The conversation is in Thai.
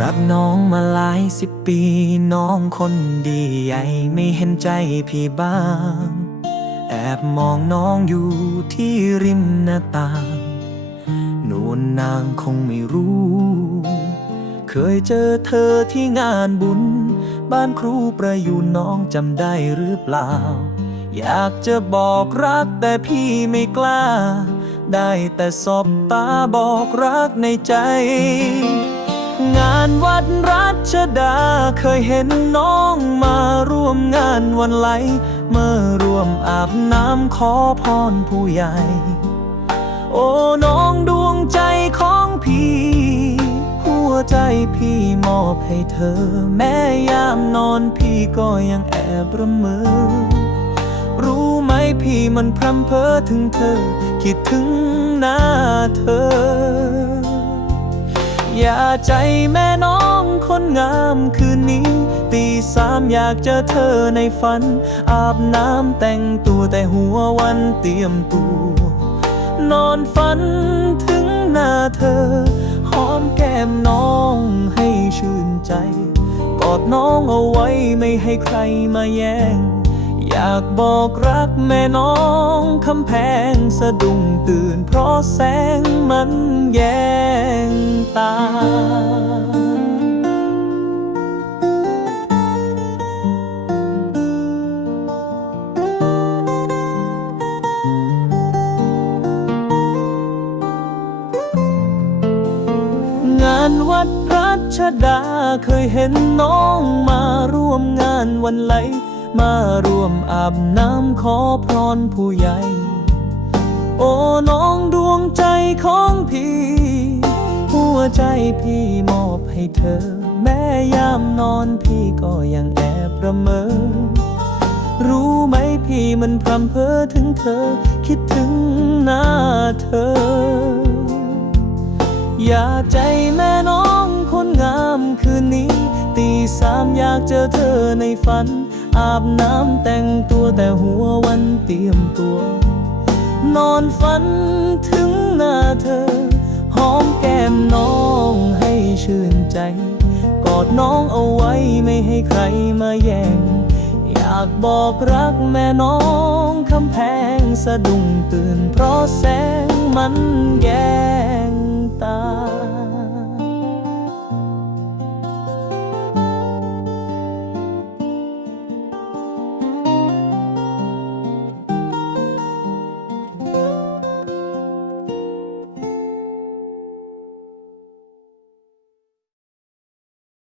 รักน้องมาหลายสิบปี น้องคนดีใหญ่ไม่เห็นใจพี่บ้าง แอบมองน้องอยู่ที่ริมหน้าต่างนวลนางคงไม่รู้ เคยเจอเธอที่งานบุญ บ้านครูประยูนน้องจำได้หรือเปล่า อยากจะบอกรักแต่พี่ไม่กล้า ได้แต่สบตาบอกรักในใจ งานวัดรัชดาเคยเห็นน้องมาร่วมงานวันไหล เมื่อร่วมอาบน้ำขอพรผู้ใหญ่ โอ้น้องดวงใจของพี่ หัวใจพี่มอบให้เธอ แม้ยามนอนพี่ก็ยังแอบระเมอรู้ไหม พี่มันพรำเพ้อถึงเธอ คิดถึงหน้าเธอ อย่าใจแม่น้องคนงามคืนนี้ ตีสามอยากเจอเธอในฝัน อาบน้ำแต่งตัวแต่หัววันเตรียมตัวนอนฝันถึงหน้าเธอ หอมแก้มน้องให้ชื่นใจ กอดน้องเอาไว้ไม่ให้ใครมาแย่ง อยากบอกรักแม่น้องคำแพงสะดุ้งตื่นเพราะแสงมันแยงตา งานวัดรัชดาเคยเห็นน้องมาร่วมงานวันไหล มาร่วมอาบน้ำขอพรผู้ใหญ่ โอ้น้องดวงใจของพี่ หัวใจพี่มอบให้เธอ แม้ยามนอนพี่ก็ยังแอบประเมอรู้ไหมพี่มันพรำเพ้อถึงเธอ คิดถึงหน้าเธอ อย่าใจแม่น้องคนงามคืนนี้ สามอยากเจอเธอในฝัน อาบน้ำแต่งตัวแต่หัววันเตรียมตัว นอนฝันถึงหน้าเธอ หอมแก้มน้องให้ชื่นใจ กอดน้องเอาไว้ไม่ให้ใครมาแย่ง อยากบอกรักแม่น้องคำแพงสะดุ้งตื่นเพราะแสงมันแยงตา